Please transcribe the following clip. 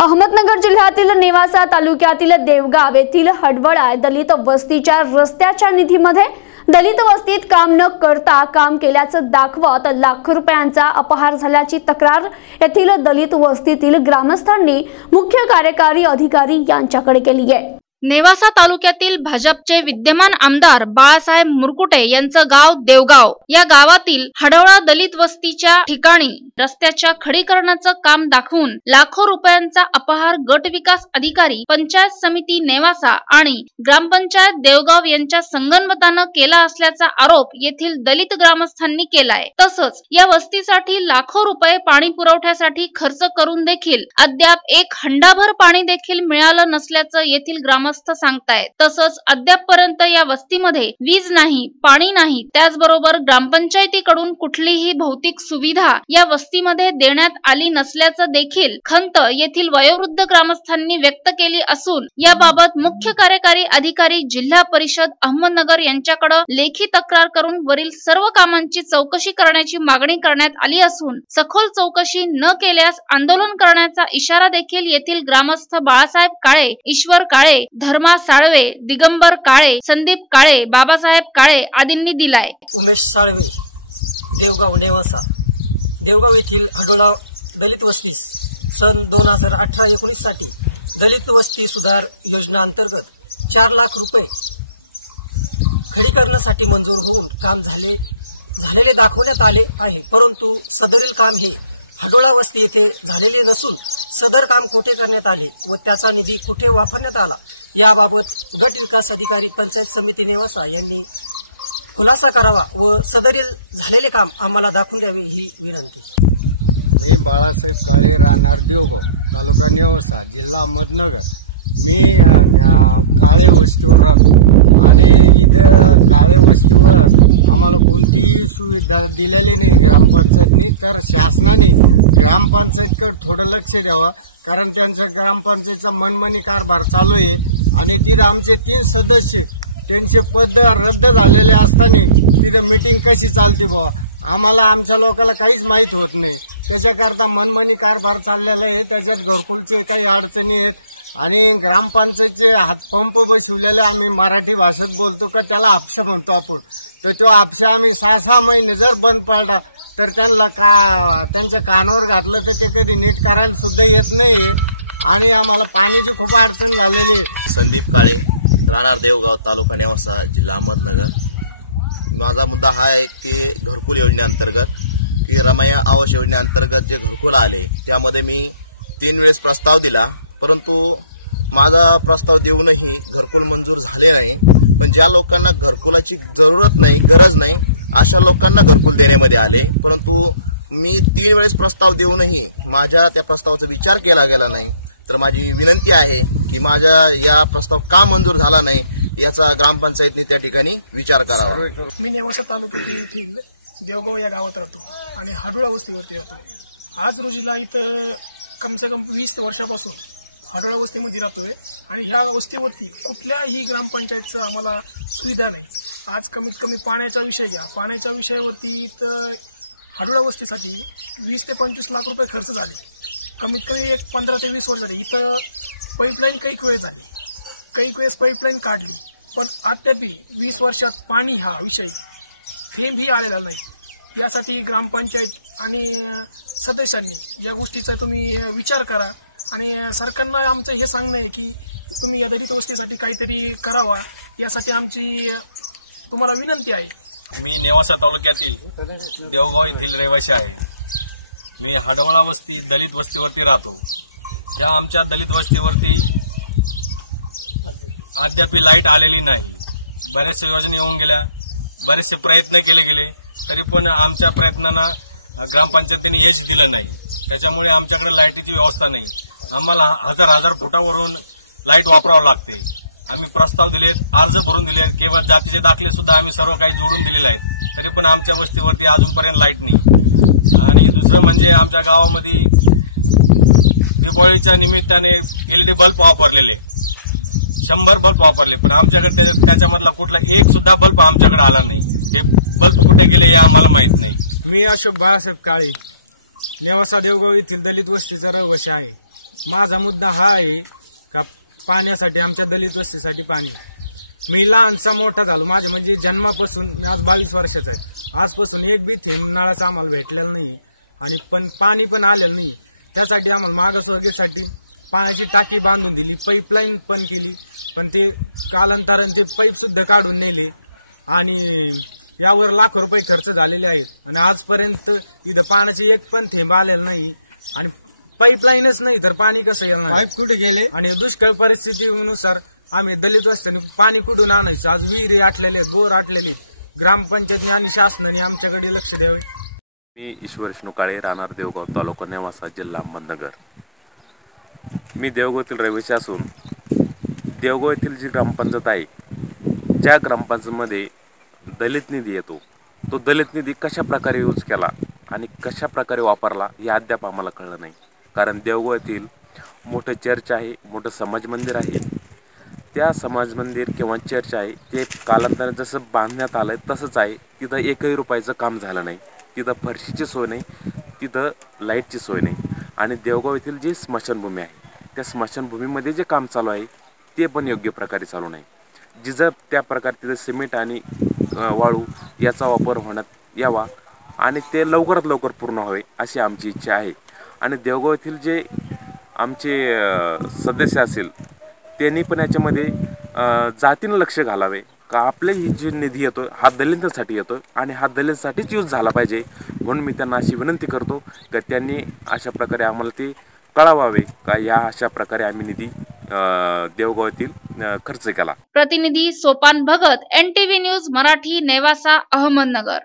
अहमदनगर जिल्ह्यातील नेवासा तालुक्यातील देवगाव येथील हडवळा दलित वस्तीच्या रस्त्याच्या निधीमध्ये दलित वस्तीत काम न करता काम केल्याचं दाखवत लाखो रुपयांचा अपहार झाल्याची तक्रार येथील दलित वस्तीतील ग्रामस्थांनी मुख्य कार्यकारी अधिकारी यांच्याकडे केली आहे। नेवासा तालुक्यातील भाजपचे विद्यमान आमदार बाळासाहेब मुरकुटे यांचं गाव देवगाव या गावातील हडवळा दलित वस्तीच्या ठिकाणी रस्त्याच्या खडीकरणाचं काम दाखवून लाखो रुपयांचा अपहार गट विकास अधिकारी, पंचायत समिती नेवासा आणि ग्रामपंचायत देवगाव यांच्या संगनमतानं केला असल्याचा आरोप येथील दलित ग्रामस्थांनी केलाय। तसंच या वस्तीसाठी लाखो रुपये पाणी पुरवठ्यासाठी खर्च करून देखील अद्याप एक हंडाभर पाणी देखील मिळालं नसल्याचं येथील ग्रामस्थ सांगतायत। तसंच अद्यापपर्यंत या वस्तीमध्ये वीज नाही, पाणी नाही, त्याचबरोबर ग्रामपंचायतीकडून कुठलीही भौतिक सुविधा या वस्तीमध्ये देण्यात आली नसल्याचं देखील खंत येथील वयोवृद्ध ग्रामस्थांनी व्यक्त केली असून याबाबत मुख्य कार्यकारी अधिकारी जिल्हा परिषद अहमदनगर यांच्याकडे लेखी तक्रार करून वरील सर्व कामांची चौकशी करण्याची मागणी करण्यात आली असून सखोल चौकशी न केल्यास आंदोलन करण्याचा इशारा देखील येथील ग्रामस्थ बाळासाहेब काळे, ईश्वर काळे, धर्मा साळवे, दिगंबर काळे, संदीप काळे, बाबासाहेब काळे आदींनी दिलाय। उमेश साळवे, देवगाव नेवासा। देवगाव येथील हडवळा दलित वस्ती सन 2018-19 साठी दलित वस्ती सुधार योजना अंतर्गत 4 लाख रुपये खडीकरणासाठी मंजूर होऊन काम झालेले दाखवण्यात आले आहे, परंतु सदरील काम हे हडवळा वस्ती येथे झालेले नसून सदर काम कुठे करण्यात आले व त्याचा निधी कुठे वापरण्यात आला याबाबत गट विकास अधिकारी, पंचायत समिती नेवासा यांनी खुलासा करावा व सदरील झालेले काम आम्हाला दाखवून द्यावे ही विनंती। मी बाळासाहेब काळे, राहणार देवगाव, तालुका नेवासा, जिल्हा अहमदनगर। मी काळे वस्तीवर राहतो आणि इथे काळे वस्तीवर आम्हाला कोणतीही सुविधा दिलेली नाही ग्रामपंचायतनी, तर शासनाने ग्रामपंचायतकडे थोडं लक्ष द्यावं, कारण त्यांच्या ग्रामपंचायतचा मनमानी कारभार चालू आहे आणि तिथे आमचे 3 सदस्य त्यांचे पद रद्द झालेले असताना तिथे मीटिंग कशी चालते बुवा आम्हाला आमच्या लोकांना काहीच माहित होत नाही। त्याच्याकरता मनमानी कारभार चाललेला आहे, त्याच्यात घरकुलचे काही अडचणी आहेत आणि ग्रामपंचायतचे हातपंप बसवलेले आम्ही मराठी भाषेत बोलतो का त्याला हापशा म्हणतो आपण, तर तो हापशा आम्ही 6-6 महिने जर बंद पडला तर त्यांच्या कानावर घातलं तर ते कधी नीट करायला सुद्धा येत नाही आणि आम्हाला पाण्याची खूप अडचण झालेली आहे। संदीप काळे, राहणार देवगाव, तालुका नेवासा, जिल्हा अहमदनगर। माझा मुद्दा हा आहे की घरकुल योजनेअंतर्गत की रमैया आवास योजनेअंतर्गत जे घरकुल आले त्यामध्ये मी 3 वेळेस प्रस्ताव दिला, परंतु माझा प्रस्ताव देऊनही घरकुल मंजूर झाले नाही। पण ज्या लोकांना घरकुलाची जरूरत नाही, गरज नाही, अशा लोकांना घरकुल देण्यामध्ये आले, परंतु मी 3 वेळेस प्रस्ताव देऊनही माझ्या त्या प्रस्तावाचा विचार केला गेला नाही। तर माझी विनंती आहे की माझ्या या प्रस्ताव का मंजूर झाला नाही याचा ग्रामपंचायतने त्या ठिकाणी विचार करावा। मी नेवासा तालुक्यातील देवगाव या गावात राहतो आणि हडवळा वस्तीवरती राहतो। आज रोजीला इथं कम से कम 20 वर्षापासून हडवळा वस्तीमध्ये राहतोय आणि ह्या वस्तीवरती कुठल्याही ग्रामपंचायतचं आम्हाला सुविधा नाही। आज कमीत कमी पाण्याचा विषय घ्या, पाण्याच्या विषयावरती इथं हडवळा वस्तीसाठी 20 ते 25 लाख रुपये खर्च झाले। कमीत कमी 15 ते 20 वर्ष झाली। इथं पाईपलाईन काही वेळेस झाली, काही वेळेस पाईपलाईन काढली, पण अद्याप 20 वर्षात पाणी हा विषय थेंबही आलेला नाही। यासाठी ग्रामपंचायत आणि सदस्यांनी या गोष्टीचा तुम्ही विचार करा आणि सरकारला आमचं हे सांगणं आहे की तुम्ही या दलित वस्तीसाठी काहीतरी करावा, यासाठी आमची तुम्हाला विनंती आहे। मी नेवासा तालुक्यातील देवगाव येथील रहिवासी आहे। मी हडवळा वस्ती दलित वस्तीवरती राहतो। त्या आमच्या दलित वस्तीवरती अद्याप लाईट आलेली नाही। बऱ्याचशा योजना येऊन गेल्या, बरेचसे प्रयत्न केले गेले, तरी पण आमच्या प्रयत्नांना ग्रामपंचायतीने यश दिलं नाही। त्याच्यामुळे आमच्याकडे लाईटीची व्यवस्था नाही। आम्हाला हजार फुटावरून लाईट वापरावं लागते। आम्ही प्रस्ताव दिले, अर्ज भरून दिले, केवळ जातीचे दाखले सुद्धा आम्ही सर्व काही जोडून दिलेले आहेत, तरी पण आमच्या वस्तीवरती अजूनपर्यंत लाईट नाही। आणि दुसरं म्हणजे आमच्या गावामध्ये दिवाळीच्या निमित्ताने एलईडी बल्ब वापरलेले 100 बल्ब वापरले, पण आमच्याकडे त्याच्यामधला कुठला एक सुद्धा बल्ब आमच्याकडे आला नाही। हे बल्ब कुठे गेले हे आम्हाला माहित नाही। मी अशोक बाळासाहेब काळे, नेवासा देवगाव येथील दलित वस्तीचा रहिवासी आहे। माझा मुद्दा हा आहे का पाण्यासाठी, आमच्या दलित वस्तीसाठी पाणी. मी लहानसा मोठा झालो, माझे म्हणजे जन्मापासून आज 22 वर्षाचा आहे. आजपासून एक बी थेंब नळाचा आम्हाला भेटलेला नाही आणि पण पाणी पण आलेलं नाही. त्यासाठी आम्हाला मागासवर्गीसाठी पाण्याची टाकी बांधून दिली, पाईपलाईन पण केली, पण ते कालांतराने ते पाईप सुद्धा काढून नेले आणि यावर लाखो रुपये खर्च झालेले आहेत आणि आजपर्यंत इथं पाण्याचे एक पण थेंब आलेला नाही आणि पाईपलाईनच नाही तर पाणी कसं येणार. पाईप कुठे गेले आणि दुष्काळ परिस्थितीनुसार आम्ही दलित वस्तीने पाणी कुठून आणायचं. आज विहिरी आटलेले, बोर आटलेले. ग्रामपंचायतीने आणि शासनाने आमच्याकडे लक्ष द्यावे. मी ईश्वर विष्णू काळे, राहणार देवगाव, तालुका नेवासा, जिल्हा अहमदनगर. मी देवगावातील रहिवासी असून देवगाव येथील जी ग्रामपंचायत आहे, ज्या ग्रामपंचायतीमध्ये दलित निधी येतो, तो दलित निधी कशा प्रकारे यूज केला आणि कशा प्रकारे वापरला हे अद्याप आम्हाला कळलं नाही. कारण देवगाव येथील मोठं चर्च आहे, मोठं समाज मंदिर आहे. त्या समाज मंदिर किंवा चर्च आहे ते कालांतराने जसं बांधण्यात आलं आहे तसंच आहे. तिथं एकही रुपयाचं काम झालं नाही. तिथं फरशीची सोय नाही, तिथं लाईटची सोय नाही. आणि देवगाव येथील जी स्मशानभूमी आहे, त्या स्मशानभूमीमध्ये जे काम चालू आहे ते पण योग्य प्रकारे चालू नाही. जिथं त्या प्रकारे तिथं सिमेंट आणि वाळू याचा वापर होण्यात यावा आणि ते लवकरात लवकर पूर्ण व्हावे अशी आमची इच्छा आहे. आणि देवगाव येथील जे आमचे सदस्य असेल त्यांनी पण याच्यामध्ये जातीनं लक्ष घालावे का आपले ही जी निधी येतो हा दलितांसाठी येतो आणि हा दलितांसाठीच यूज झाला पाहिजे. म्हणून मी त्यांना अशी विनंती करतो की त्यांनी अशा प्रकारे आम्हाला ते कळवावे का या अशा प्रकारे आम्ही निधी देवगाव येथील खर्च केला. प्रतिनिधी सोपान भगत, NTV न्यूज मराठी, नेवासा, अहमदनगर.